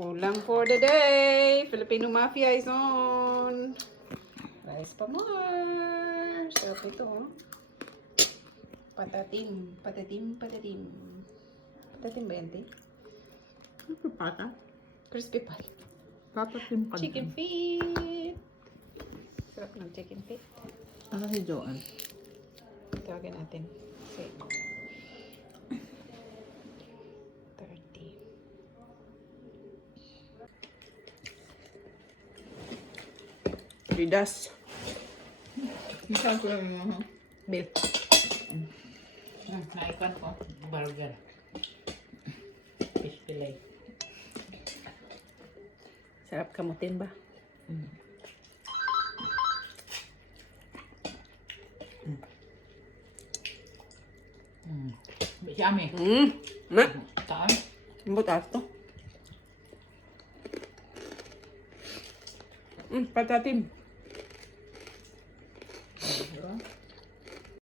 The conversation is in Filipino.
Ulam for the day. Filipino Mafia is on. Rice pa more. Sarap ito, oh. Patatim. Patatim. Patatim ba yan, te? Pata? Crispy pie. Patatim pa. Chicken feet. Sarap ng chicken feet. Ano si Joanne? Tawagin natin. Say. 30. ADIDAS. Isa ko lang yung Bill. naikon ko. Burger. Fiskilis. Sarap kamutin ba? Misamis. Na? Saan? Butas to. Patatim.